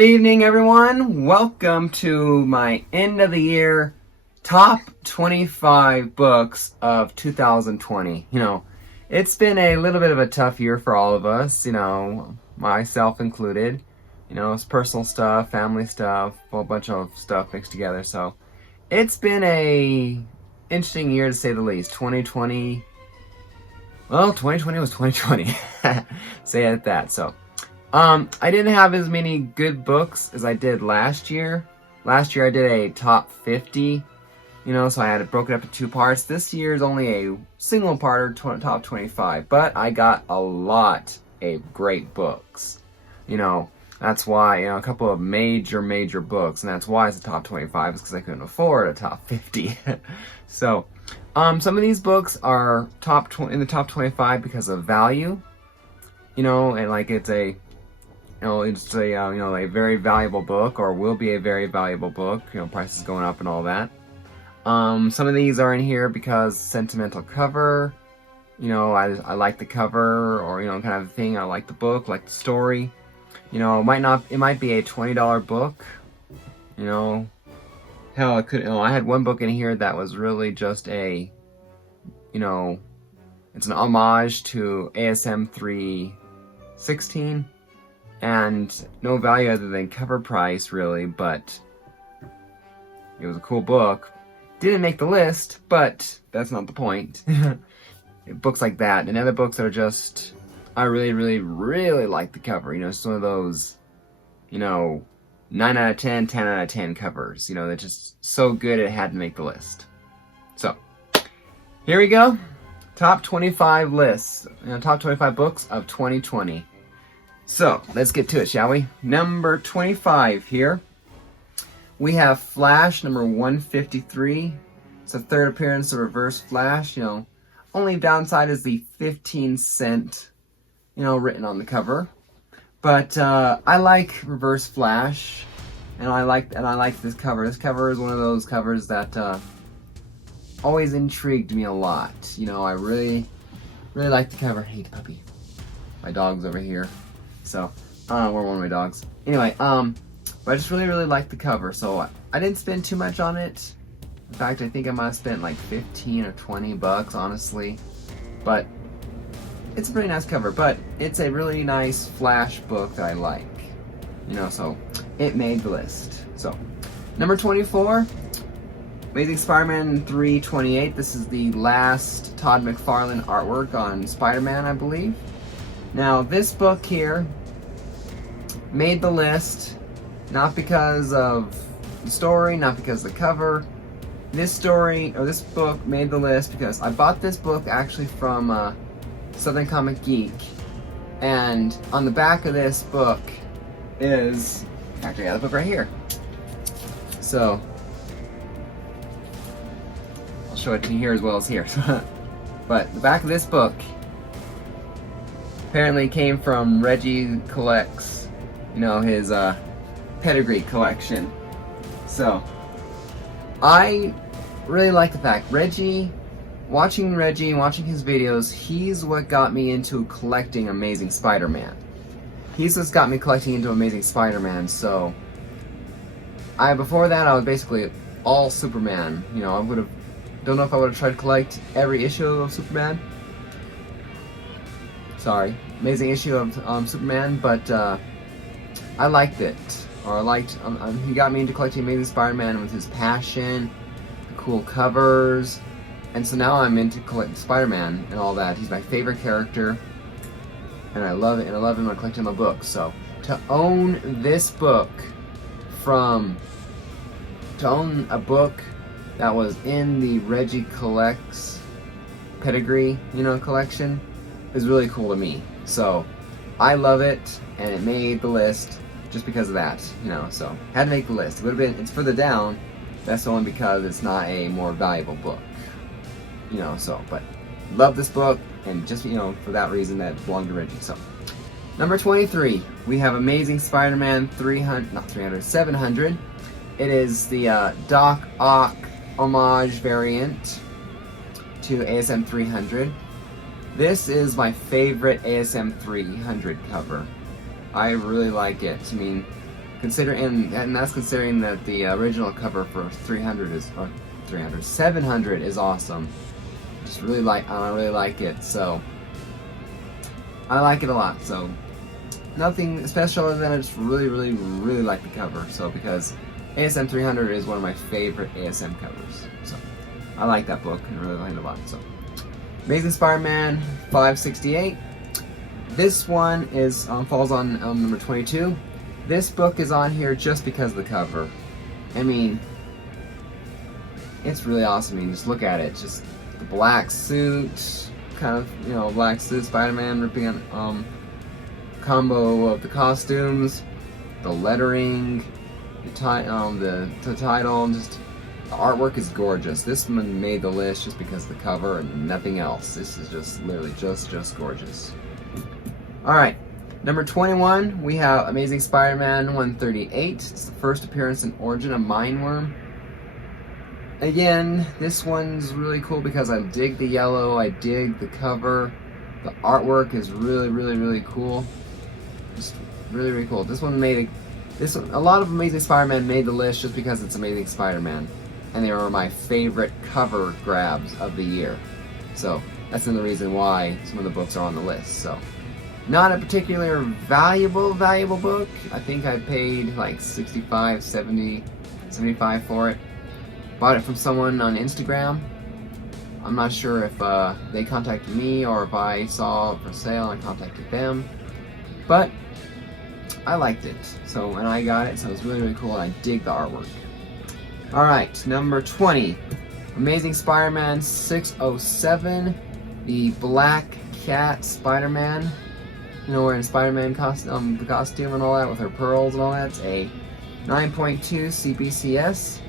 Good evening, everyone. Welcome to my end of the year top 25 books of 2020. It's been a little bit of a tough year for all of us, myself included. It's personal stuff, family stuff, a whole bunch of stuff mixed together. So it's been a interesting year to say the least. 2020 was 2020. Say it at that. So I didn't have as many good books as I did last year. Last year I did a top 50, so I had it broken up into two parts. This year is only a single part or top 25, but I got a lot of great books. That's why, a couple of major books, and that's why it's a top 25, is because I couldn't afford a top 50. So, some of these books are in the top 25 because of value, and like it's a very valuable book, or will be a very valuable book. Prices going up and all that. Some of these are in here because sentimental cover. I like the cover, or kind of thing. I like the book, like the story. It might be a $20 book. Hell, I could. I had one book in here that was really just a, it's an homage to ASM 316. And no value other than cover price, really, but it was a cool book. Didn't make the list, but that's not the point. Books like that, and other books that are just, I really like the cover. It's one of those, 9 out of 10, 10 out of 10 covers. They're just so good it had to make the list. So, here we go. Top 25 lists. Top 25 books of 2020. So, let's get to it, shall we? Number 25 here. We have Flash, number 153. It's the third appearance of Reverse Flash. Only downside is the 15-cent, written on the cover. But I like Reverse Flash, and I like this cover. This cover is one of those covers that always intrigued me a lot. I really like the cover. Hey, puppy. My dog's over here. So, we're one of my dogs. Anyway, but I just really like the cover, so I didn't spend too much on it. In fact, I think I might have spent like 15 or 20 bucks, honestly. But it's a pretty nice cover, but it's a really nice Flash book that I like. So it made the list. So, number 24, Amazing Spider-Man 328. This is the last Todd McFarlane artwork on Spider-Man, I believe. Now, this book here made the list, not because of the story, not because of the cover. This book made the list because I bought this book actually from Southern Comic Geek, and on the back of this book is, actually I got the book right here. So, I'll show it to you here as well as here. But the back of this book apparently came from Reggie Collects, his pedigree collection. So, I really like the fact watching his videos, he's what got me into collecting Amazing Spider-Man. He's what's got me collecting into Amazing Spider-Man. So, before that I was basically all Superman. Don't know if I would have tried to collect every issue of Superman. Sorry, amazing issue of Superman, but I liked it. He got me into collecting Amazing Spider-Man with his passion, the cool covers, and so now I'm into collecting Spider-Man and all that. He's my favorite character, and I love it, and I love him. I collect him a book. So to own this book to own a book that was in the Reggie Collects pedigree, collection, is really cool to me. So I love it, and it made the list just because of that, so had to make the list. It's further down, that's only because it's not a more valuable book, but love this book, and just, for that reason that belonged to Reggie. So, number 23, we have Amazing Spider-Man 700. It is the Doc Ock homage variant to ASM 300. This is my favorite ASM 300 cover. I really like it. and that's considering that the original cover for 700 is awesome. I really like it, so I like it a lot. So nothing special other than I just really like the cover. So because ASM 300 is one of my favorite ASM covers, so I like that book and really like it a lot. So Amazing Spider-Man 568. This one is falls on number 22. This book is on here just because of the cover. I mean, it's really awesome. I mean, just look at it. Just the black suit, kind of, black suit, Spider-Man ripping on combo of the costumes, the lettering, the title, just the artwork is gorgeous. This one made the list just because of the cover and nothing else. This is just literally just gorgeous. Alright, number 21, we have Amazing Spider-Man 138. It's the first appearance and origin of Mindworm. Again, this one's really cool because I dig the yellow, I dig the cover. The artwork is really cool. Just really cool. This one a lot of Amazing Spider-Man made the list just because it's Amazing Spider-Man. And they were my favorite cover grabs of the year. So, that's another reason why some of the books are on the list. So, not a particular valuable book. I think I paid like 65, 70, 75 for it. Bought it from someone on Instagram. I'm not sure if they contacted me or if I saw it for sale and I contacted them. But I liked it. So, and I got it, so it was really cool and I dig the artwork. Alright, number 20. Amazing Spider-Man 607. The Black Cat Spider-Man. Wearing Spider-Man the costume and all that with her pearls and all that. It's a 9.2 CBCS.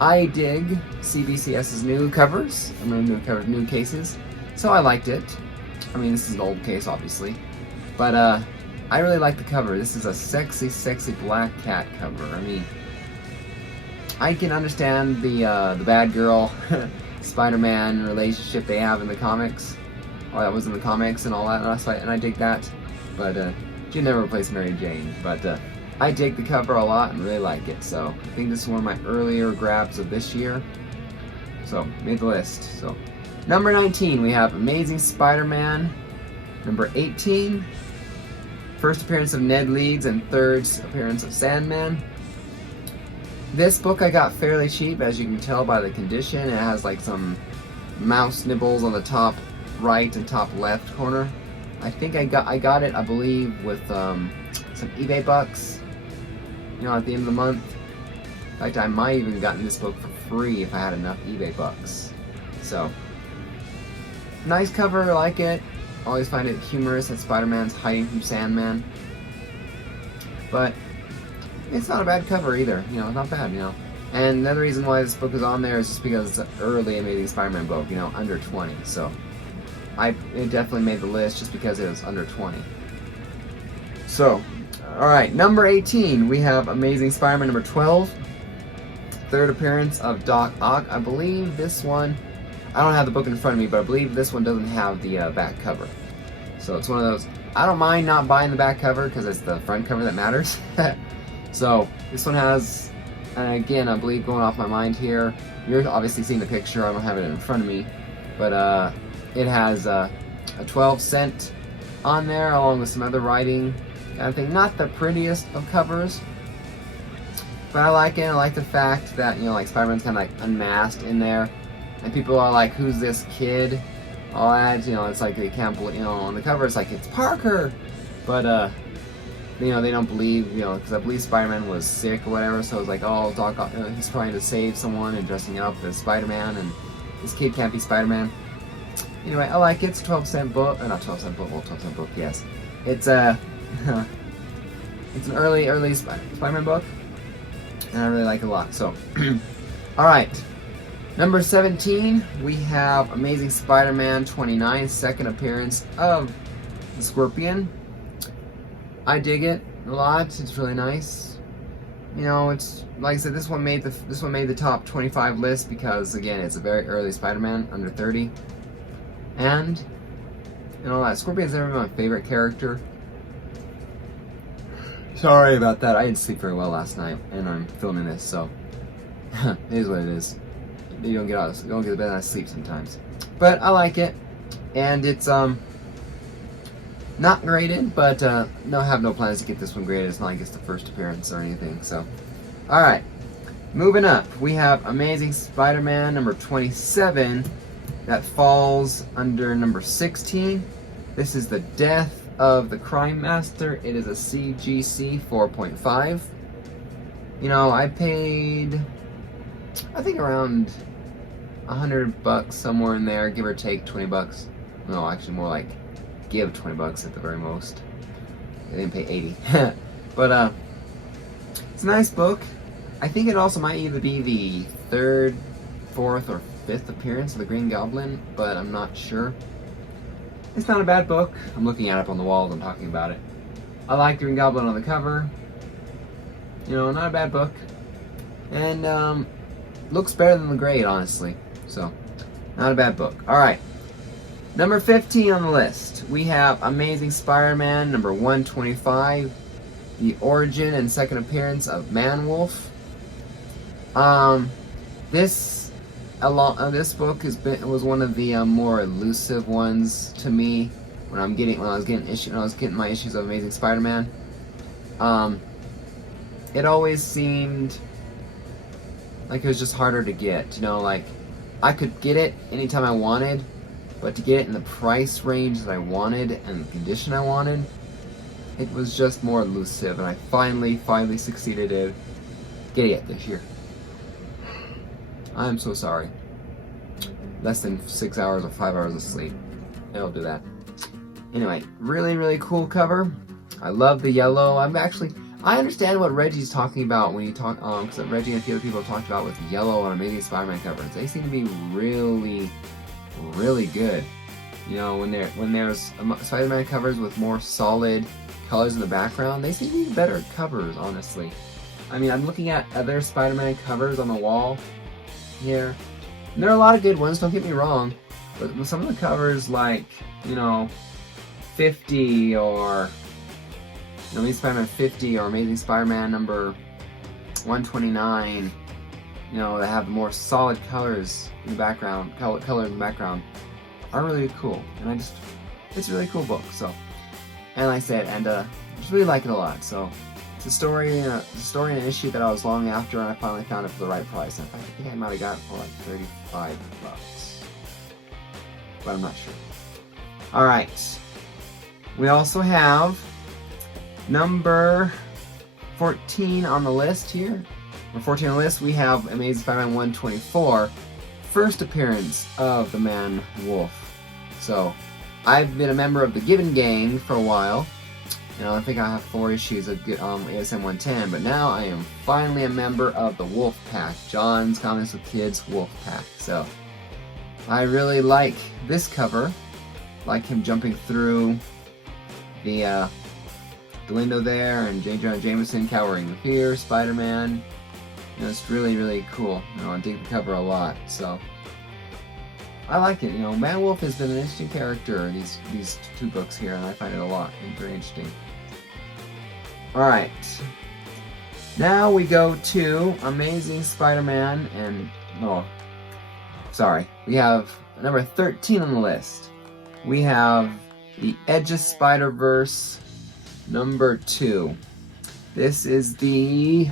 I dig CBCS's new covers. New cases. So I liked it. I mean, this is an old case, obviously. But I really like the cover. This is a sexy Black Cat cover. I mean, I can understand the bad girl Spider-Man relationship they have in the comics. Or that was in the comics and all that, and I dig that. But she'd never replace Mary Jane. But I dig the cover a lot and really like it. So I think this is one of my earlier grabs of this year. So made the list. So number 19, we have Amazing Spider-Man. Number 18, first appearance of Ned Leeds and third appearance of Sandman. This book I got fairly cheap, as you can tell by the condition. It has like some mouse nibbles on the top right and top left corner. I think I got it, I believe, with some eBay bucks, at the end of the month. In fact, I might even gotten this book for free if I had enough eBay bucks. So, nice cover, I like it. Always find it humorous that Spider-Man's hiding from Sandman. But it's not a bad cover either, not bad, And another reason why this book is on there is just because it's an early Amazing Spider-Man book, under 20, so it definitely made the list just because it was under 20. So, alright, number 18, we have Amazing Spider-Man number 12, third appearance of Doc Ock. I believe this one, I don't have the book in front of me, but I believe this one doesn't have the back cover. So it's one of those, I don't mind not buying the back cover because it's the front cover that matters. So, this one has, and again, I believe going off my mind here, you're obviously seeing the picture, I don't have it in front of me, but it has a 12 cent on there along with some other writing kind of thing. Not the prettiest of covers, but I like it. I like the fact that, like Spider-Man's kind of like unmasked in there, and people are like, who's this kid? All that, it's like they can't believe, on the cover it's like, it's Parker! But, they don't believe, because I believe Spider-Man was sick or whatever, so it's like, oh, Doc Ock, he's trying to save someone and dressing up as Spider-Man, and this kid can't be Spider-Man. Anyway, I like it. It's a 12-cent book, not 12-cent book, well, 12-cent book, yes. It's it's an early Spider-Man book, and I really like it a lot, so. Alright, number 17, we have Amazing Spider-Man 29, second appearance of the Scorpion. I dig it a lot. It's really nice. It's like I said. This one made the top 25 list because again, it's a very early Spider-Man, under 30, and all that. Scorpion's never been my favorite character. Sorry about that. I didn't sleep very well last night, and I'm filming this, so it is what it is. You don't get to bed out of sleep sometimes, but I like it, and it's not graded, but no, have no plans to get this one graded. It's not like it's the first appearance or anything. So, all right, moving up, we have Amazing Spider-Man number 27. That falls under number 16. This is the Death of the Crime Master. It is a CGC 4.5. You know, I paid, I think around $100 somewhere in there, give or take 20 bucks. No, actually more like give 20 bucks at the very most. I didn't pay 80. But it's a nice book. I think it also might either be the third, fourth, or fifth appearance of the Green Goblin, but I'm not sure. It's not a bad book. I'm looking at it up on the wall as I'm talking about it. I like Green Goblin on the cover. You know, not a bad book. And looks better than the grade, honestly. So, not a bad book. Alright. Number 15 on the list. We have Amazing Spider-Man number 125. The origin and second appearance of Man-Wolf. This book was one of the more elusive ones to me when I was getting my issues of Amazing Spider-Man. It always seemed like it was just harder to get. You know, like I could get it anytime I wanted, but to get it in the price range that I wanted and the condition I wanted, it was just more elusive. And I finally succeeded in getting it this year. I'm so sorry. Less than 6 hours or 5 hours of sleep. It'll do that. Anyway, really cool cover. I love the yellow. I understand what Reggie's talking about when you talk, because Reggie and a few other people have talked about with yellow on Amazing Spider-Man covers. They seem to be really good. You know, when there's Spider-Man covers with more solid colors in the background, they seem to be better covers, honestly. I mean, I'm looking at other Spider-Man covers on the wall here. And there are a lot of good ones, don't get me wrong, but with some of the covers like, you know, 50 or Amazing Spider-Man 50 or Amazing Spider-Man number 129, you know, that have more solid colors in the background, colors in the background, are really cool. And it's a really cool book. So, and like I said, and just really like it a lot. So, it's a story and an issue that I was long after, and I finally found it for the right price. In fact, I think I might have got it for like 35 bucks, but I'm not sure. All right, we also have number 14 on the list here. Number 14 on the list, we have Amazing Spider-Man 124, first appearance of the Man-Wolf. So, I've been a member of the Gibbon Gang for a while. You know, I think I have 4 issues of ASM 110, but now I am finally a member of the Wolf Pack, John's Comics with Kids Wolf Pack. So, I really like this cover, like him jumping through the window there, and J. Jonah Jameson cowering in fear, Spider-Man. You know, it's really cool. You know, I dig the cover a lot, so I like it. You know, Man-Wolf has been an interesting character in these 2 books here, and I find it a lot very interesting. Alright, now we go to Amazing Spider-Man, and we have number 13 on the list. We have the Edge of Spider-Verse number 2. This is the,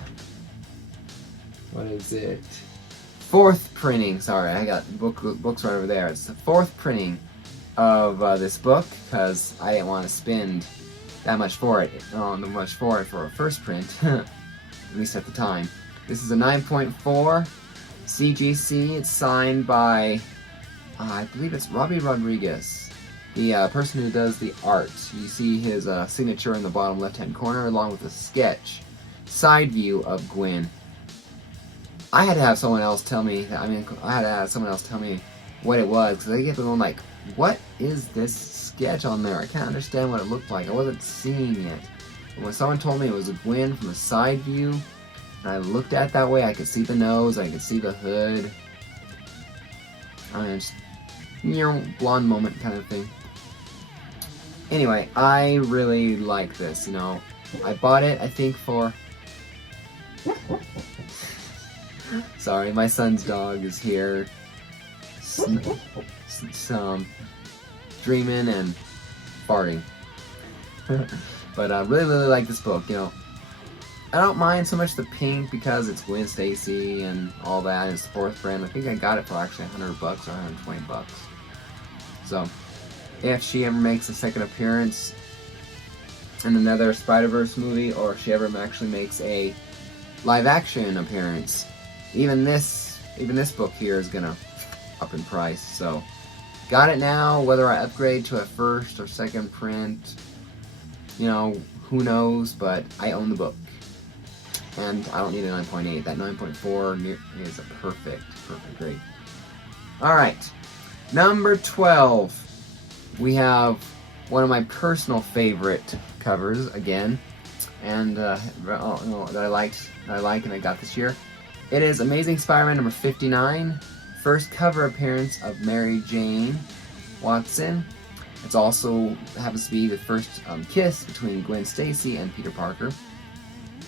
what is it? 4th printing. Sorry, I got books right over there. It's the 4th printing of this book, because I didn't want to spend that much for it. For a first print, at least at the time. This is a 9.4 CGC. It's signed by, I believe it's Robbie Rodriguez, the person who does the art. You see his signature in the bottom left-hand corner, along with a sketch, side view of Gwen. I had to have someone else tell me. What it was, because I kept going like, "What is this sketch on there? I can't understand what it looked like. I wasn't seeing it." But when someone told me it was a Gwen from the side view, and I looked at it that way, I could see the nose, I could see the hood. I mean, just blonde moment kind of thing. Anyway, I really like this. You know, I bought it, I think, for... Sorry, my son's dog is here. Some dreaming and farting. But I really like this book, you know. I don't mind so much the pink because it's Gwen Stacy and all that. It's the fourth brand. I think I got it for actually $100 or $120. So, if she ever makes a second appearance in another Spider-Verse movie, or if she ever actually makes a live-action appearance, even this book here is gonna up in price. So, got it now. Whether I upgrade to a first or second print, you know, who knows? But I own the book. And I don't need a 9.8. That 9.4 is a perfect grade. Alright. Number 12. We have one of my personal favorite covers, again. And, that I like and I got this year. It is Amazing Spider-Man number 59. First cover appearance of Mary Jane Watson. It's also happens to be the first kiss between Gwen Stacy and Peter Parker.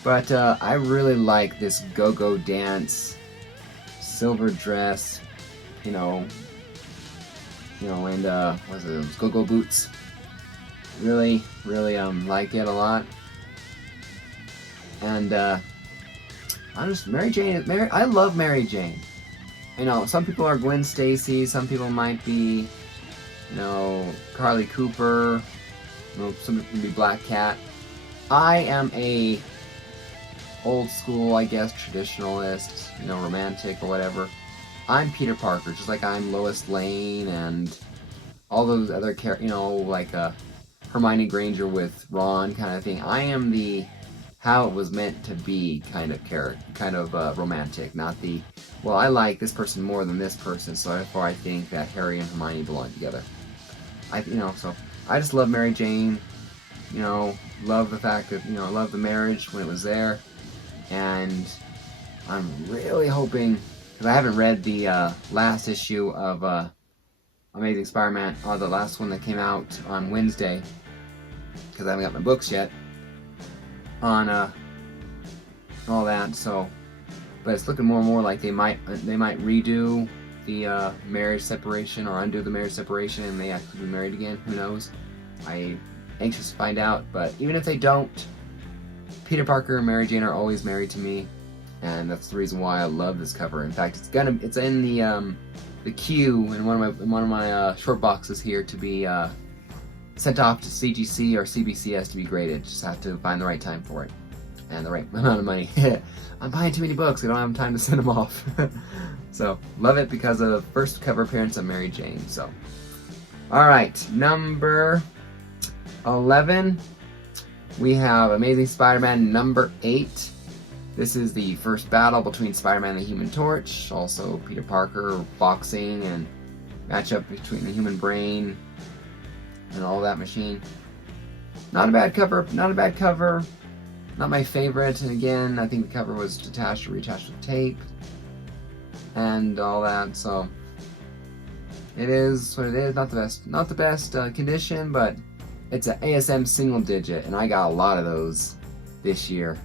But I really like this go-go dance, silver dress, you know, and what is it, those go-go boots. Really like it a lot. And I love Mary Jane. You know, some people are Gwen Stacy, some people might be, you know, Carly Cooper, you know, some people can be Black Cat. I am a old school, I guess, traditionalist, you know, romantic or whatever. I'm Peter Parker, just like I'm Lois Lane and all those other characters, you know, like Hermione Granger with Ron kind of thing. I am the how it was meant to be kind of character, kind of romantic, not the, well, I like this person more than this person, so therefore I think that Harry and Hermione belong together. So I just love Mary Jane, you know, love the fact that, you know, I love the marriage when it was there. And I'm really hoping, because I haven't read the last issue of Amazing Spider-Man, or the last one that came out on Wednesday, because I haven't got my books yet, on all that, so, but it's looking more and more like they might redo the marriage separation, or undo the marriage separation, and they actually be married again, who knows. I'm anxious to find out, but even if they don't, Peter Parker and Mary Jane are always married to me, and that's the reason why I love this cover. In fact, it's in the queue in one of my short boxes here to be sent off to CGC or CBCS to be graded. Just have to find the right time for it and the right amount of money. I'm buying too many books. I don't have time to send them off. So love it because of the first cover appearance of Mary Jane. So, all right, number 11. We have Amazing Spider-Man number 8. This is the first battle between Spider-Man and the Human Torch. Also Peter Parker boxing and matchup between the Human Brain and all that machine. Not a bad cover. Not my favorite. And again, I think the cover was detached or reattached with tape and all that. So it is what it is. Not the best condition, but it's an ASM single digit, and I got a lot of those this year.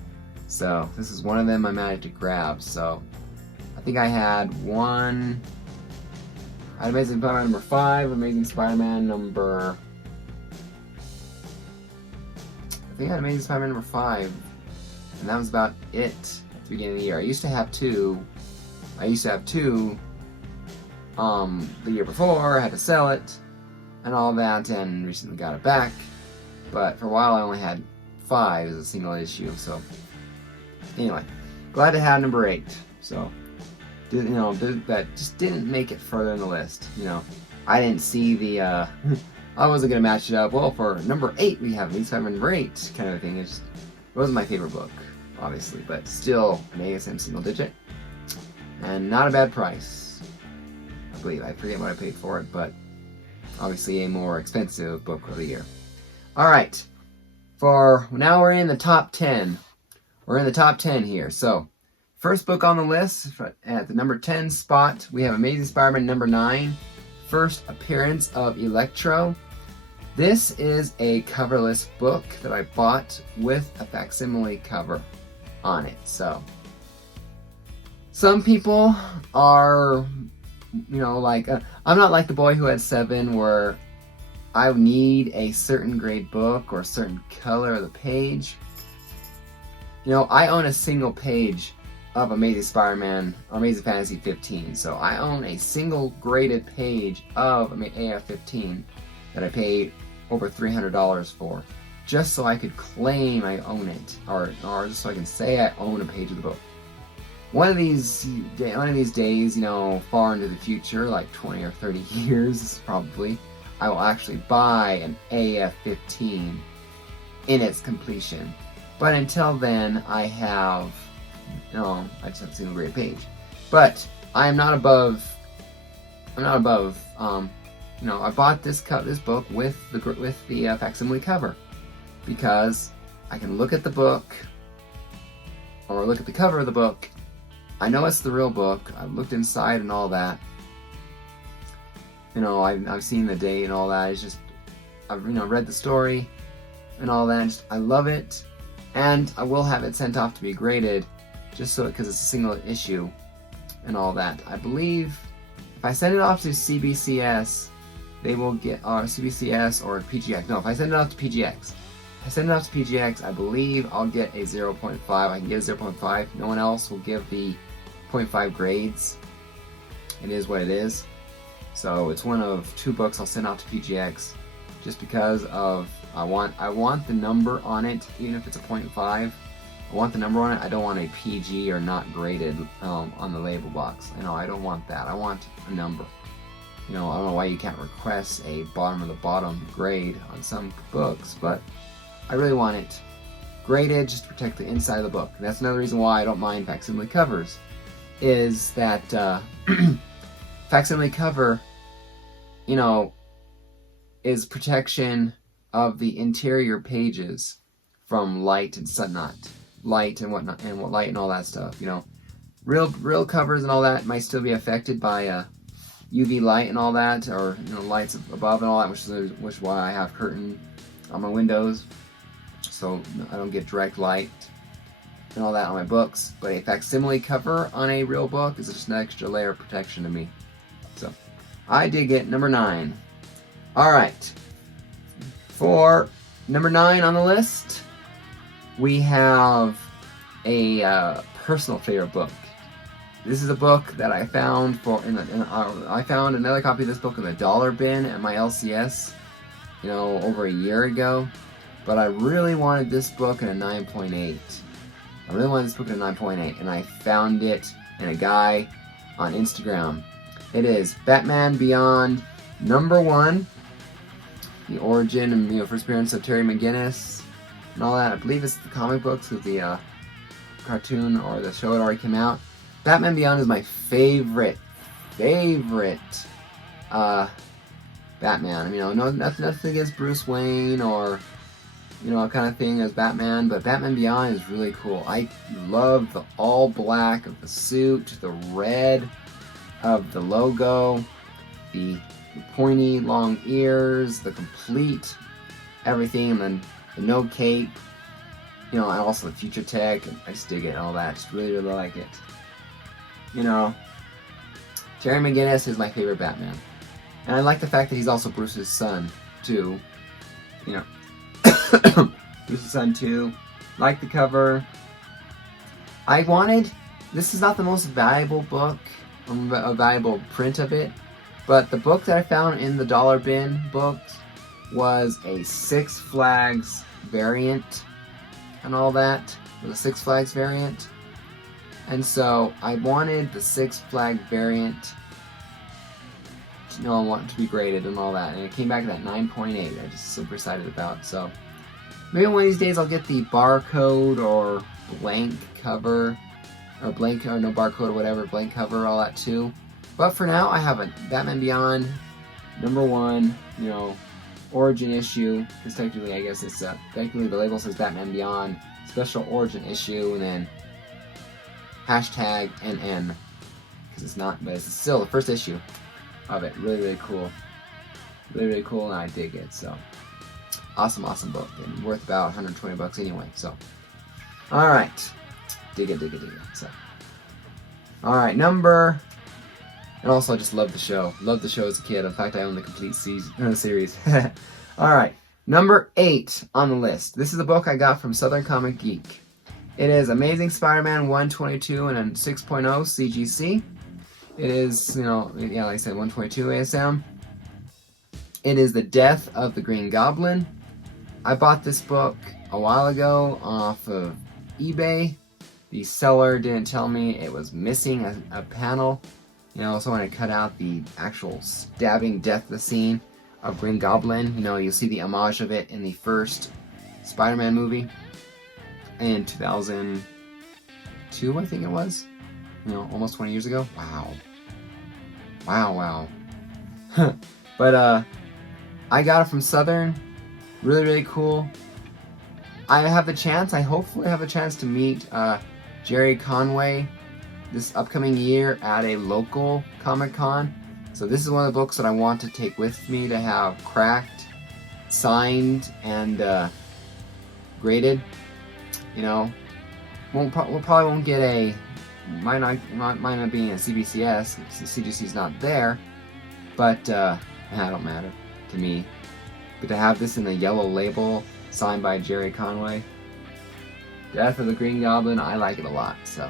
So this is one of them I managed to grab. So I think I had Amazing Spider-Man number 5, Amazing Spider-Man number... I think I had Amazing Spider-Man number 5, and that was about it at the beginning of the year. I used to have two the year before. I had to sell it and all that, and recently got it back. But for a while I only had 5 as a single issue, so anyway, glad to have number 8. So, that just didn't make it further in the list. You know, I didn't see the, I wasn't gonna match it up. Well, for number 8 we have Amazing Spider-Man number 8 kind of thing. It wasn't my favorite book, obviously, but still an ASM single digit, and not a bad price. I believe, I forget what I paid for it, but obviously a more expensive book of the year. All right, now we're in the top 10. We're in the top 10 here. So, first book on the list, at the number 10 spot, we have Amazing Spider-Man number 9, first appearance of Electro. This is a coverless book that I bought with a facsimile cover on it. So some people are, like, I'm not like the boy who had 7 where I need a certain grade book or a certain color of the page. I own a single page of Amazing Spider-Man or Amazing Fantasy 15. So I own a single graded page of AF15 that I paid over $300 for, just so I could claim I own it, or just so I can say I own a page of the book. One of these days, far into the future, like 20 or 30 years probably, I will actually buy an AF15 in its completion. But until then, I just have a single grade page. But I am not above. I bought this book with the facsimile cover because I can look at the book or look at the cover of the book. I know it's the real book. I've looked inside and all that. I've seen the date and all that. It's just I've read the story and all that. I love it, and I will have it sent off to be graded, just because it's a single issue and all that. I believe if I send it off to CBCS, they will get CBCS or PGX. No, if I send it off to PGX, I believe I'll get a 0.5. I can get a 0.5. No one else will give the 0.5 grades. It is what it is. So it's one of 2 books I'll send out to PGX, just because of I want the number on it, even if it's a 0.5. I want the number on it. I don't want a PG or not graded on the label box. I don't want that. I want a number. I don't know why you can't request a bottom of the bottom grade on some books, but I really want it graded just to protect the inside of the book. And that's another reason why I don't mind facsimile covers, is that facsimile cover, is protection of the interior pages from light and light and whatnot, and light and all that stuff. Real covers and all that might still be affected by UV light and all that, or lights above and all that, which is why I have curtain on my windows, so I don't get direct light and all that on my books. But a facsimile cover on a real book is just an extra layer of protection to me. So I dig it. Number 9. All right, for number 9 on the list, we have a personal favorite book. This is a book that I found I found another copy of this book in the dollar bin at my LCS, over a year ago. But I really wanted this book in a 9.8. And I found it in a guy on Instagram. It is Batman Beyond #1, the origin and first appearance of Terry McGinnis and all that. I believe it's the comic books, because the cartoon or the show had already come out. Batman Beyond is my favorite Batman. Nothing against Bruce Wayne or kind of thing as Batman, but Batman Beyond is really cool. I love the all black of the suit, the red of the logo, the pointy long ears, the complete everything, and then the no cape, and also the future tech, and I just dig it and all that. Just really like it. Terry McGinnis is my favorite Batman, and I like the fact that he's also Bruce's son too. Bruce's son too. Like the cover. This is not the most valuable book, a valuable print of it, but the book that I found in the dollar bin books was a Six Flags variant and all that. It was a Six Flags variant. And so I wanted the Six Flag variant to be graded and all that. And it came back at that 9.8. I'm just super excited about. So maybe one of these days I'll get the barcode or blank cover, or blank or no barcode or whatever, blank cover, all that too. But for now, I have a Batman Beyond #1, origin issue. Because technically, I guess it's technically the label says Batman Beyond special origin issue, and then #NN, because it's not, but it's still the first issue of it. Really, really cool. Really, really cool, and I dig it. So Awesome book, and worth about $120 anyway. So, all right, dig it. So, all right, and also I just love the show. Loved the show as a kid. In fact, I own the complete series. All right, number 8 on the list. This is a book I got from Southern Comic Geek. It is Amazing Spider-Man 122 and a 6.0 CGC. It is, like I said, 122 ASM. It is The Death of the Green Goblin. I bought this book a while ago off of eBay. The seller didn't tell me it was missing a panel. So when I cut out the actual stabbing death scene of Green Goblin, you'll see the homage of it in the first Spider-Man movie in 2002, I think it was. Almost 20 years ago. Wow. But I got it from Southern. Really cool. I hopefully have a chance to meet Jerry Conway this upcoming year at a local Comic-Con. So this is one of the books that I want to take with me to have cracked, signed, and graded. We'll probably won't get might not be a CBCS. CGC's not there, but that don't matter to me. But to have this in the yellow label, signed by Jerry Conway, Death of the Green Goblin, I like it a lot. So,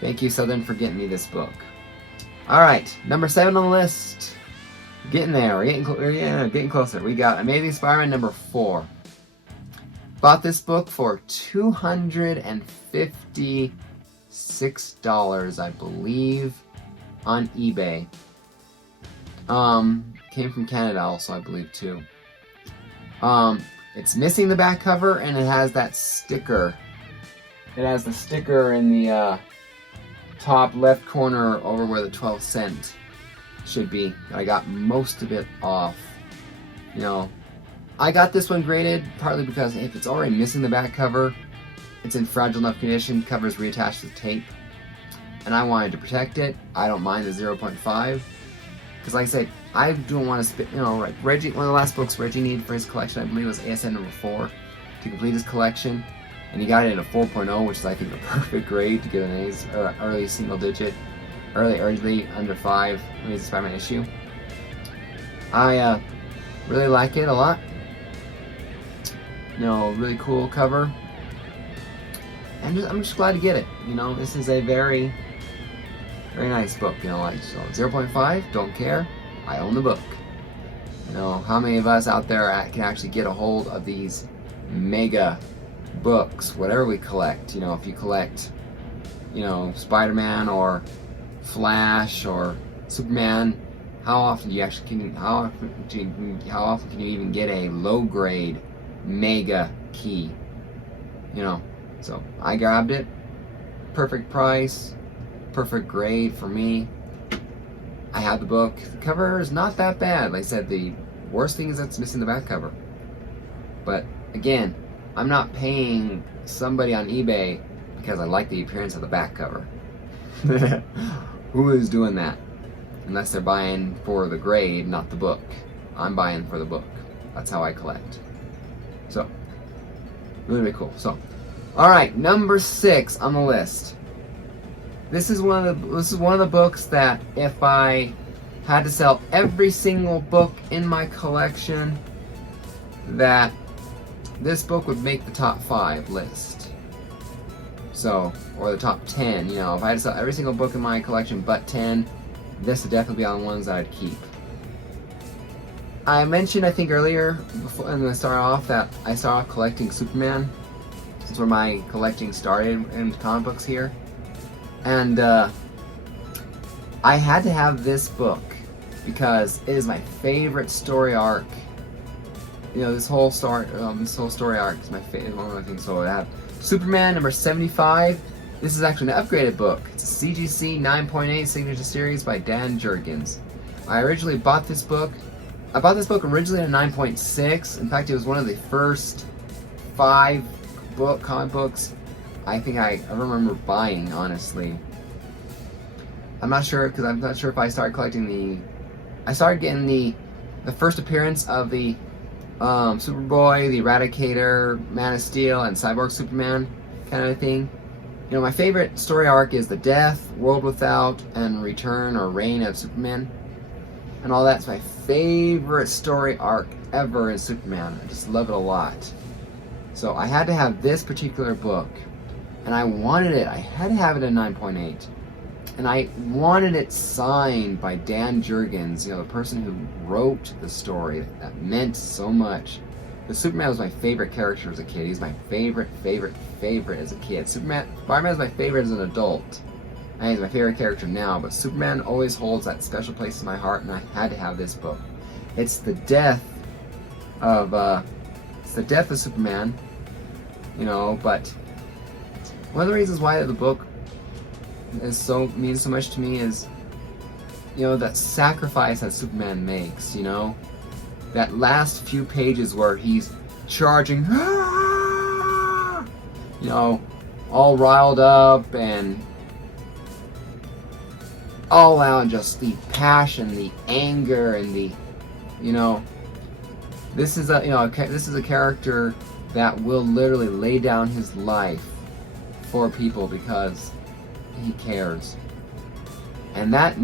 thank you, Southern, for getting me this book. All right, number 7 on the list. Getting there. We're getting closer. We got Amazing Spider-Man number 4. Bought this book for $256, I believe, on eBay. Came from Canada also, I believe, too. It's missing the back cover, and it has that sticker. It has the sticker in the top left corner over where the 12 cent should be. I got most of it off. I got this one graded partly because if it's already missing the back cover, it's in fragile enough condition, cover's reattached with tape, and I wanted to protect it. I don't mind the 0.5. Because like I said, I don't want to spit, like Reggie, one of the last books Reggie needed for his collection, I believe, was ASM number 4 to complete his collection. And he got it in a 4.0, which is, I think, a perfect grade to get an A's, early single digit, early under 5 Amazing Spider-Man issue. I really like it a lot. Really cool cover. And I'm just glad to get it. This is a very nice book. So 0.5, don't care. I own the book. How many of us out there can actually get a hold of these mega books, whatever we collect? If you collect, Spider-Man or Flash or Superman, how often can you even get a low grade mega key? So I grabbed it. Perfect price, perfect grade for me. I have the book. The cover is not that bad. Like I said, the worst thing is that's missing the back cover. But again, I'm not paying somebody on eBay because I like the appearance of the back cover. Who is doing that? Unless they're buying for the grade, not the book. I'm buying for the book. That's how I collect. So, really cool. So, all right, number 6 on the list. This is one of the books that if I had to sell every single book in my collection, that this book would make the top 5 list. So, or the top 10. If I had to sell every single book in my collection but 10, this would definitely be on the ones that I'd keep. I mentioned, I think earlier, when I started off, that I started off collecting Superman. That's where my collecting started in comic books here. And I had to have this book because it is my favorite story arc. This whole story arc is my favorite one of my things. So I have Superman number 75. This is actually an upgraded book. It's a CGC 9.8 signature series by Dan Jurgens. I originally bought this book. I bought this book originally in a 9.6. In fact, it was one of the first 5 comic books I think I remember buying, honestly. I'm not sure, because I'm not sure if I started collecting I started getting the first appearance of the Superboy, the Eradicator, Man of Steel, and Cyborg Superman kind of thing. You know, my favorite story arc is the Death, World Without, and Return or Reign of Superman. And all that's my favorite story arc ever in Superman. I just love it a lot. So I had to have this particular book. And I wanted it. I had to have it in 9.8. And I wanted it signed by Dan Jurgens, you know, the person who wrote the story that meant so much. The Superman was my favorite character as a kid. He's my favorite as a kid. Spider-Man is my favorite as an adult. And he's my favorite character now, but Superman always holds that special place in my heart, and I had to have this book. It's the death of Superman, you know, but one of the reasons why the book means so much to me is, you know, that sacrifice that Superman makes, you know, that last few pages where he's charging, you know, all riled up and all out, just the passion, the anger, and the, you know, this is a character that will literally lay down his life for people because he cares. And that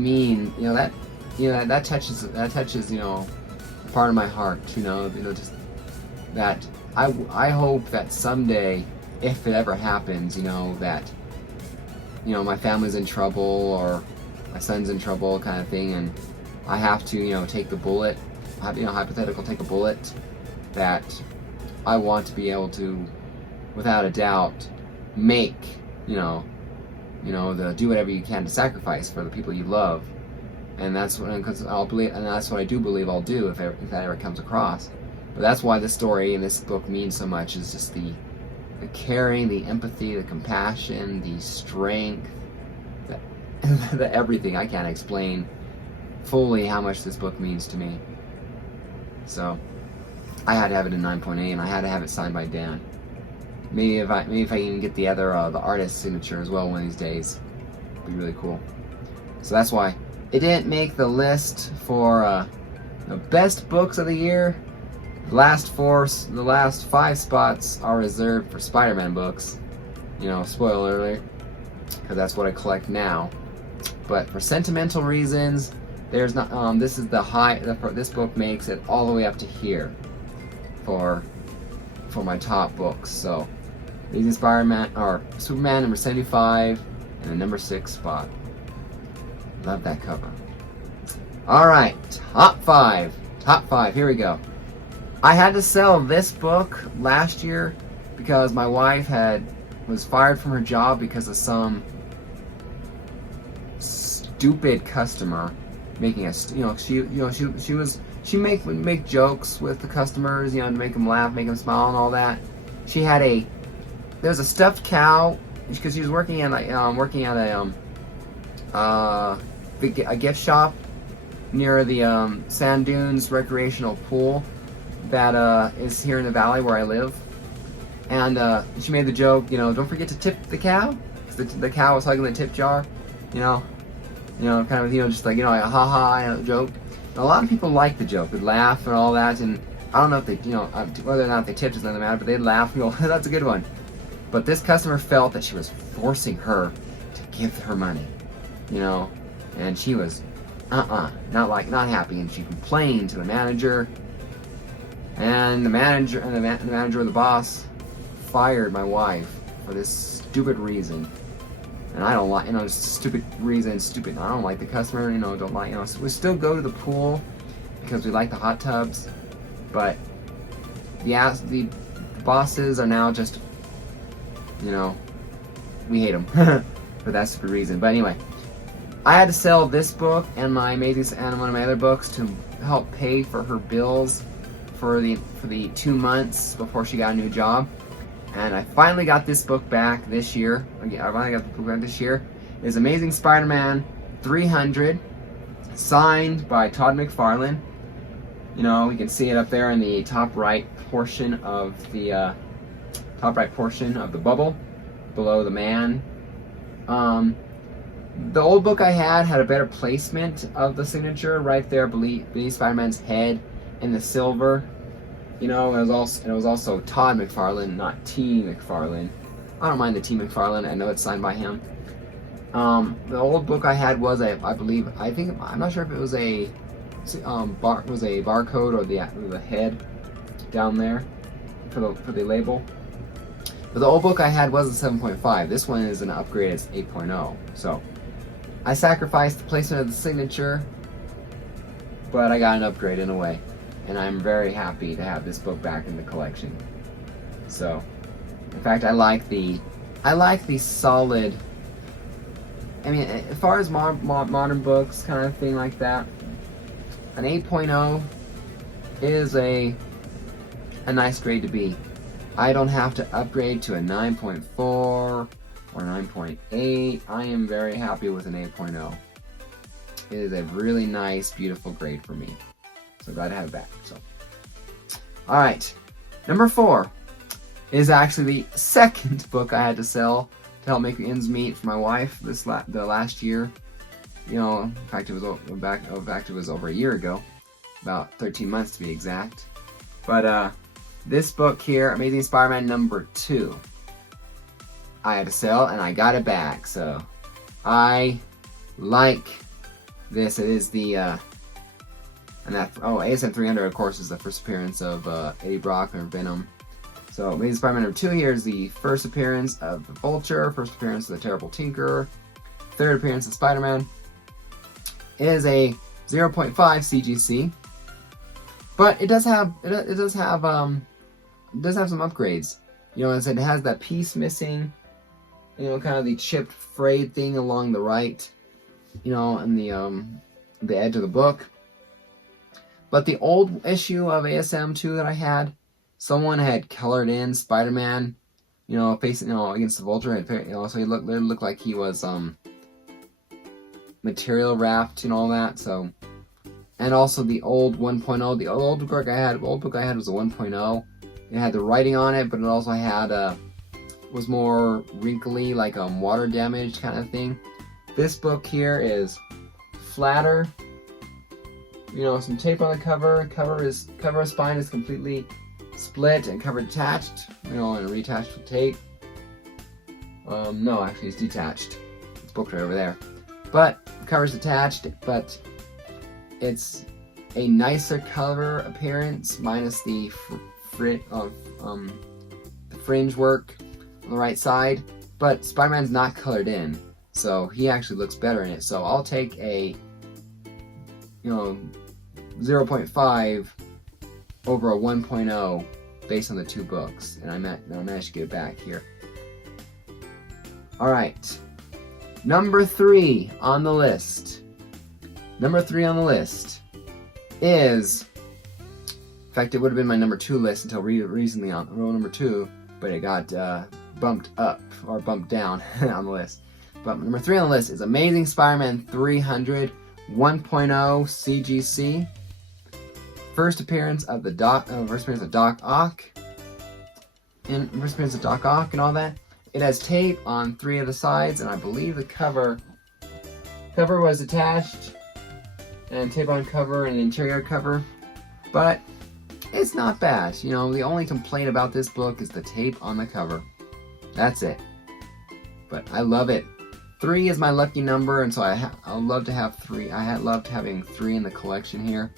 touches, you know, part of my heart, you know, just that I hope that someday, if it ever happens, you know, that, you know, my family's in trouble or my son's in trouble kind of thing, and I have to, you know, take the bullet, you know, hypothetical, take a bullet, that I want to be able to, without a doubt, make, you know, do whatever you can to sacrifice for the people you love. And that's what I do believe I'll do if that ever comes across. But that's why this story and this book means so much, is just the caring, the empathy, the compassion, the strength, the everything. I can't explain fully how much this book means to me. So I had to have it in 9.8, and I had to have it signed by Dan. Maybe if I can even get the artist's signature as well one of these days, it'd be really cool. So that's why it didn't make the list for the best books of the year. The last 5 spots are reserved for Spider-Man books. You know, spoiler alert, because that's what I collect now. But for sentimental reasons, there's not. This is this book makes it all the way up to here for my top books. So, Amazing Spider-Man or Superman number 75 and the number 6 spot. Love that cover. All right, top five. Here we go. I had to sell this book last year because my wife was fired from her job because of some stupid customer making she make jokes with the customers, you know, to make them laugh, make them smile, and all that. There's a stuffed cow because she was working at a gift shop near the Sand Dunes recreational pool that is here in the valley where I live. And she made the joke, you know, don't forget to tip the cow, because the cow was hugging the tip jar, you know, kind of, you know, just like, you know, like a ha-ha joke. And a lot of people liked the joke, would laugh and all that, and I don't know if they, you know, whether or not they tipped doesn't matter, but they'd laugh and go, that's a good one. But this customer felt that she was forcing her to give her money, you know, and she was, not happy, and she complained to the manager, and the manager or the boss fired my wife for this stupid reason. And I don't like, you know, stupid reason, I don't like the customer, you know, don't like, you know, so we still go to the pool because we like the hot tubs, but the bosses are now just, you know, we hate them for that stupid reason. But anyway, I had to sell this book and one of my other books to help pay for her bills for the 2 months before she got a new job. And I finally got this book back this year. It's Amazing Spider-Man 300, signed by Todd McFarlane. You know, you can see it up there in the top right portion of the bubble, below the man. The old book I had a better placement of the signature right there beneath Spider-Man's head in the silver. You know, it was also Todd McFarlane, not T. McFarlane. I don't mind the T. McFarlane. I know it's signed by him. The old book I had was I'm not sure if it was a barcode or the head down there for the label. But the old book I had was a 7.5. This one is an upgrade. It's 8.0. So I sacrificed the placement of the signature, but I got an upgrade in a way, and I'm very happy to have this book back in the collection. So, in fact, I like the solid. I mean, as far as modern books, kind of thing like that, an 8.0 is a nice grade to be. I don't have to upgrade to a 9.4 or 9.8. I am very happy with an 8.0. It is a really nice, beautiful grade for me. So glad to have it back. So, all right, number 4 is actually the second book I had to sell to help make ends meet for my wife the last year. You know, in fact, it was over a year ago, about 13 months to be exact. But this book here, Amazing Spider-Man number 2, I had to sell and I got it back. So I like this. It is the ASM 300, of course, is the first appearance of Eddie Brock and Venom. So Amazing Spider-Man number 2 here is the first appearance of the Vulture, first appearance of the Terrible Tinkerer, third appearance of Spider-Man. It is a 0.5 CGC, but it does have some upgrades. You know, as it has that piece missing, you know, kind of the chipped frayed thing along the right, you know, and the edge of the book. But the old issue of ASM 2 that I had, someone had colored in Spider-Man, you know, facing, you know, against the Vulture, and, you know, so it looked like he was material wrapped and all that. So, and also the old 1.0, the old book I had was a 1.0. It had the writing on it, but it also had was more wrinkly, like water damage kind of thing. This book here is flatter. You know, some tape on the cover. Cover spine is completely split and cover detached. You know, and reattached with tape. No, actually, it's detached. It's booked right over there. But the cover's detached, but it's a nicer cover appearance, minus the fringe work on the right side. But Spider-Man's not colored in, so he actually looks better in it. So I'll take a, you know, 0.5 over a 1.0 based on the two books, and I managed to get it back here. All right, number 3 on the list. Number 3 on the list is, in fact, it would have been my number 2 list until recently on row number 2, but it got bumped up or bumped down on the list. But number 3 on the list is Amazing Spider-Man 300 1.0 CGC. First appearance of Doc Ock, and all that. It has tape on 3 of the sides, and I believe the cover was attached, and tape on cover and interior cover, but it's not bad. You know, the only complaint about this book is the tape on the cover. That's it. But I love it. 3 is my lucky number, and so I love to have 3. I loved having 3 in the collection here.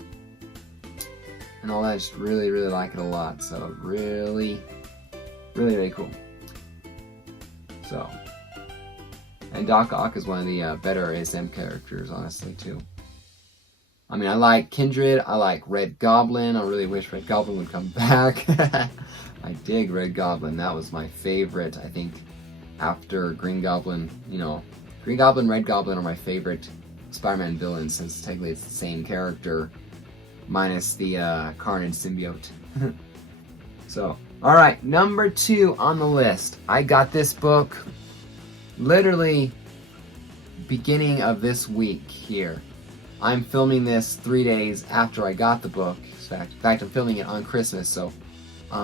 And all that, I just really, really like it a lot. So really, really, really cool. So, and Doc Ock is one of the better ASM characters, honestly, too. I mean, I like Kindred, I like Red Goblin. I really wish Red Goblin would come back. I dig Red Goblin. That was my favorite, I think, after Green Goblin. You know, Green Goblin, Red Goblin are my favorite Spider-Man villains, since technically it's the same character, minus the Carnage symbiote. So, alright, number 2 on the list. I got this book literally beginning of this week here. I'm filming this 3 days after I got the book. In fact, I'm filming it on Christmas, so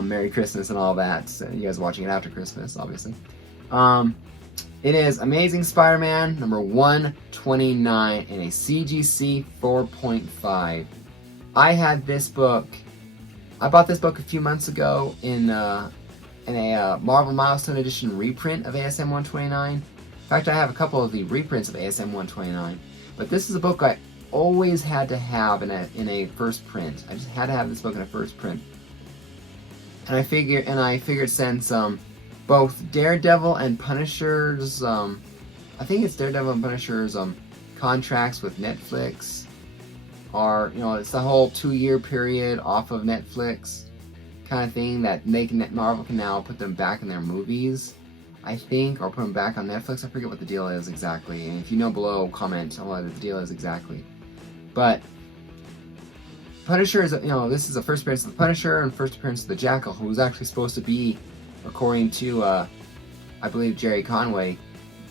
Merry Christmas and all that. So you guys are watching it after Christmas, obviously. It is Amazing Spider-Man number 129 in a CGC 4.5. I had this book, I bought this book a few months ago in a Marvel Milestone Edition reprint of ASM 129. In fact, I have a couple of the reprints of ASM 129. But this is a book I always had to have in a first print. I just had to have this book in a first print. And I figured since both Daredevil and Punisher's, I think it's Daredevil and Punisher's contracts with Netflix are, it's the whole 2-year period off of Netflix kind of thing that Marvel can now put them back in their movies, I think, or put them back on Netflix. I forget what the deal is exactly. And if you know below, comment on what the deal is exactly. But Punisher is, this is the first appearance of the Punisher and first appearance of the Jackal, who was actually supposed to be, according to, I believe, Jerry Conway,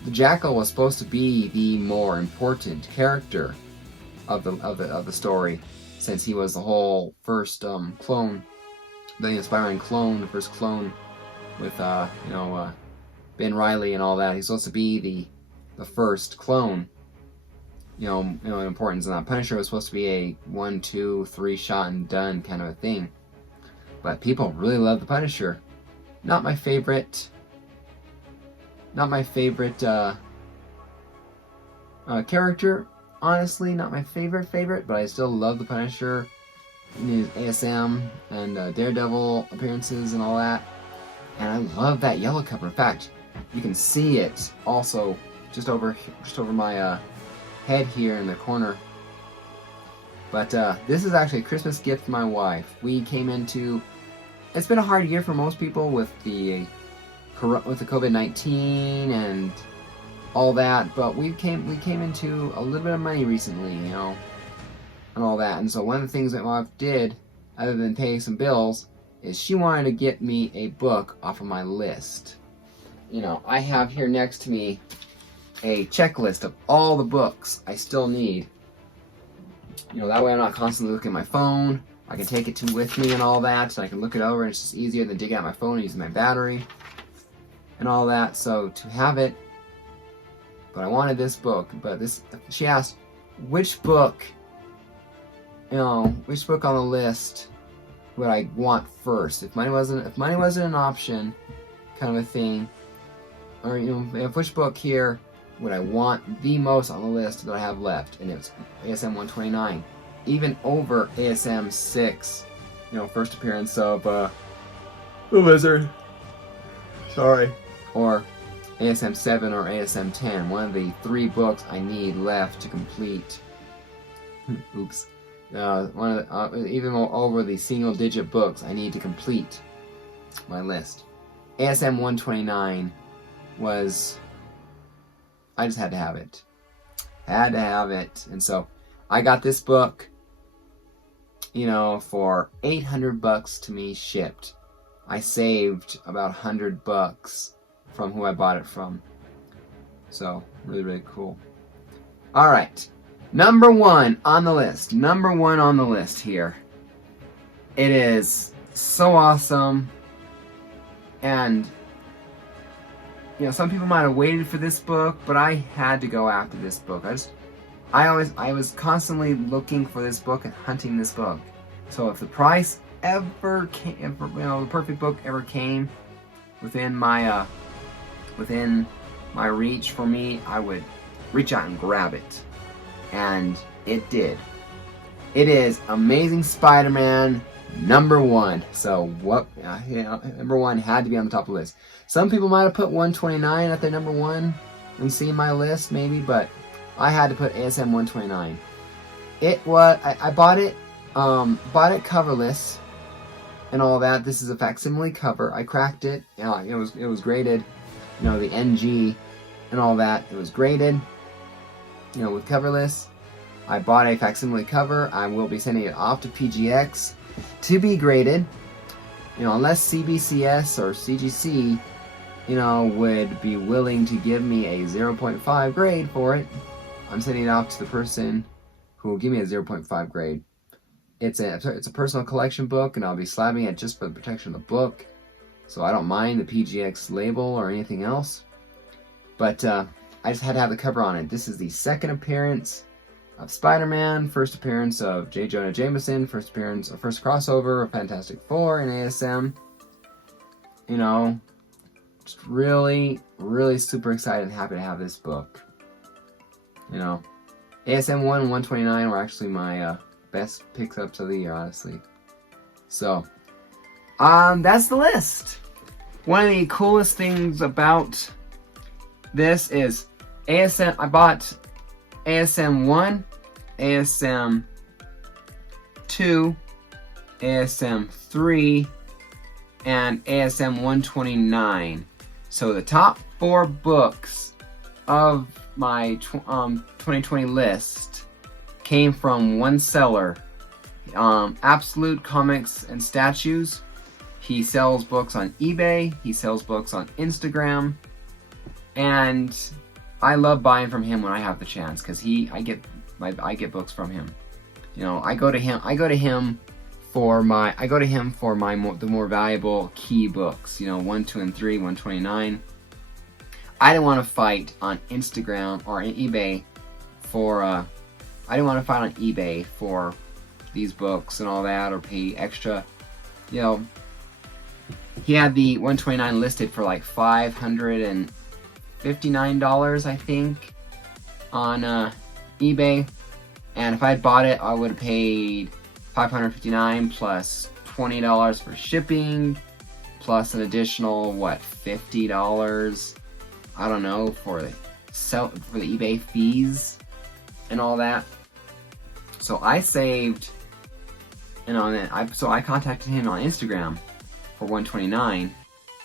the Jackal was supposed to be the more important character of the story, since he was the whole first clone, the Spider-Man clone, the first clone with Ben Reilly and all that. He's supposed to be the first clone. In importance. And that Punisher was supposed to be a 1, 2, 3 shot and done kind of a thing. But people really love the Punisher. Not my favorite. Character. Honestly, not my favorite, but I still love the Punisher in his ASM and Daredevil appearances and all that. And I love that yellow cover. In fact, you can see it also just over my head here in the corner. But this is actually a Christmas gift for my wife. We came into. It's been a hard year for most people with the COVID-19 and all that, but we came into a little bit of money recently, and all that. And so one of the things that my wife did, other than paying some bills, is she wanted to get me a book off of my list. I have here next to me a checklist of all the books I still need. That way I'm not constantly looking at my phone. I can take it with me and all that, so I can look it over, and it's just easier than digging out my phone and using my battery and all that. So to have it. But I wanted this book. But she asked, which book on the list would I want first? If money wasn't an option, kind of a thing, or which book here would I want the most on the list that I have left? And it was ASM 129, even over ASM 6. First appearance of the Lizard. Sorry. Or ASM 7 or ASM 10, one of the 3 books I need left to complete. Oops. One of even over the single-digit books I need to complete my list. ASM 129 was. I just had to have it. Had to have it, and so I got this book. For $800 to me shipped. I saved about $100 from who I bought it from. So, really, really cool. Alright. Number one on the list here. It is so awesome. And, some people might have waited for this book, but I had to go after this book. I was constantly looking for this book and hunting this book. So if the price ever came, the perfect book ever came within my reach for me, I would reach out and grab it. And it did. It is Amazing Spider-Man #1. So number 1 had to be on the top of the list. Some people might have put 129 at their number 1 and seen my list maybe, but I had to put ASM 129. I bought it coverless and all that. This is a facsimile cover. I cracked it. It was graded. The NG and all that. It was graded. With coverless. I bought a facsimile cover. I will be sending it off to PGX to be graded. Unless CBCS or CGC, would be willing to give me a 0.5 grade for it, I'm sending it off to the person who will give me a 0.5 grade. It's a personal collection book, and I'll be slabbing it just for the protection of the book. So I don't mind the PGX label or anything else. But I just had to have the cover on it. This is the second appearance of Spider-Man, first appearance of J. Jonah Jameson, first crossover of Fantastic Four in ASM. You know, just really, really super excited and happy to have this book. You know, ASM 1 and 129 were actually my best pickups of the year, honestly. So, that's the list. One of the coolest things about this is ASM. I bought ASM 1, ASM 2, ASM 3, and ASM 129. So the top 4 books of my 2020 list came from one seller, Absolute Comics and Statues. He sells books on eBay, he sells books on Instagram, and I love buying from him when I have the chance, because I get books from him. You know, I go to him for the more valuable key books. You know, 1, 2, and 3, 129. I didn't want to fight on Instagram or eBay for. I didn't want to fight on eBay for these books and all that, or pay extra. You know, he had the 129 listed for like $559, I think, on eBay, and if I had bought it, I would have paid $559 plus $20 for shipping, plus an additional $50, I don't know, for the eBay fees and all that. So I saved, you know, so I contacted him on Instagram for 129,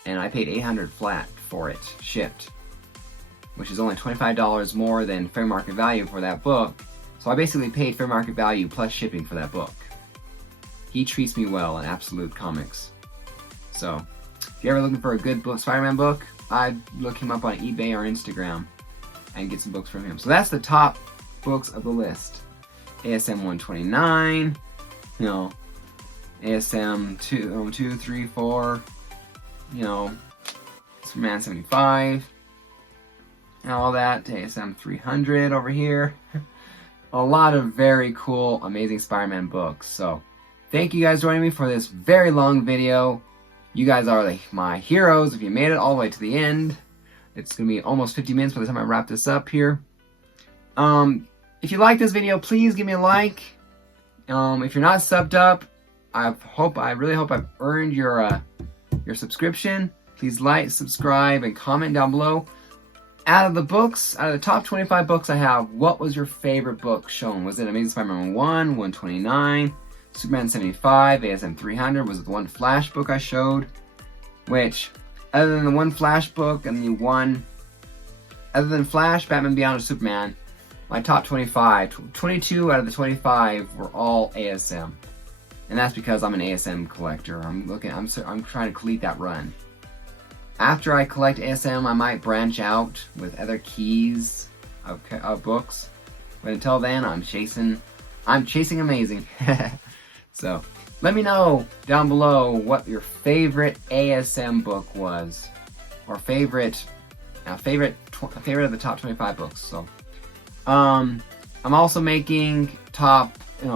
and I paid $800 flat for it shipped, which is only $25 more than fair market value for that book. So I basically paid fair market value plus shipping for that book. He treats me well in Absolute Comics. So if you're ever looking for a good book, Spider-Man book, I'd look him up on eBay or Instagram and get some books from him. So that's the top books of the list. ASM 129, you know, ASM 2, 3, 4, you know, Superman 75, and all that, ASM 300 over here. A lot of very cool, amazing Spider-Man books. So thank you guys for joining me for this very long video. You guys are like my heroes if you made it all the way to the end. It's going to be almost 50 minutes by the time I wrap this up here. If you like this video, please give me a like. If you're not subbed up, I really hope I've earned your subscription. Please like, subscribe, and comment down below. Out of the top 25 books I have, what was your favorite book shown? Was it Amazing Spider-Man 1, 129, Superman 75, ASM 300? Was it the one Flash book I showed? Which, other than the one Flash book and the one, other than Flash, Batman Beyond, or Superman, my top 25, 22 out of the 25 were all ASM. And that's because I'm an ASM collector. I'm trying to complete that run. After I collect ASM, I might branch out with other keys of books. But until then, I'm chasing amazing. So, let me know down below what your favorite ASM book was, or favorite of the top 25 books. So, I'm also making top 10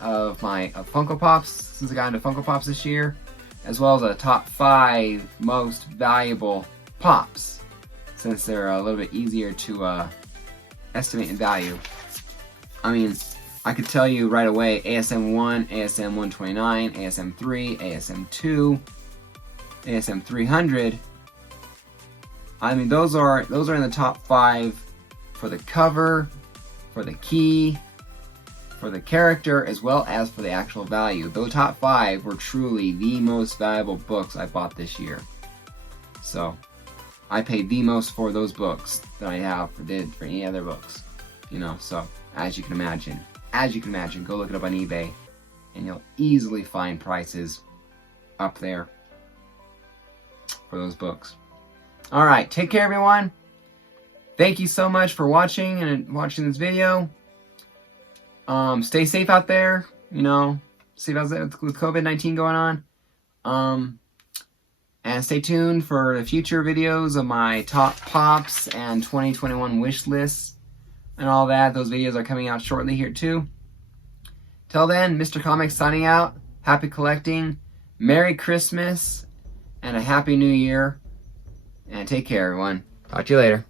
of Funko Pops, since I got into Funko Pops this year, as well as a top 5 most valuable Pops, since they're a little bit easier to estimate in value. I mean, I could tell you right away, ASM 1, ASM 129, ASM 3, ASM 2, ASM 300. I mean, those are in the top 5 for the cover, for the key, for the character, as well as for the actual value. Those top 5 were truly the most valuable books I bought this year. So, I paid the most for those books that I did for any other books. You know, so, as you can imagine, go look it up on eBay, and you'll easily find prices up there for those books. Alright, take care everyone. Thank you so much for watching this video. Stay safe out there, you know, safe out there with COVID-19 going on. And stay tuned for the future videos of my top pops and 2021 wish lists. and all that. Those videos are coming out shortly here too. Till then, Mr. Comics signing out. Happy collecting. Merry Christmas and a Happy New Year. And take care, everyone. Talk to you later.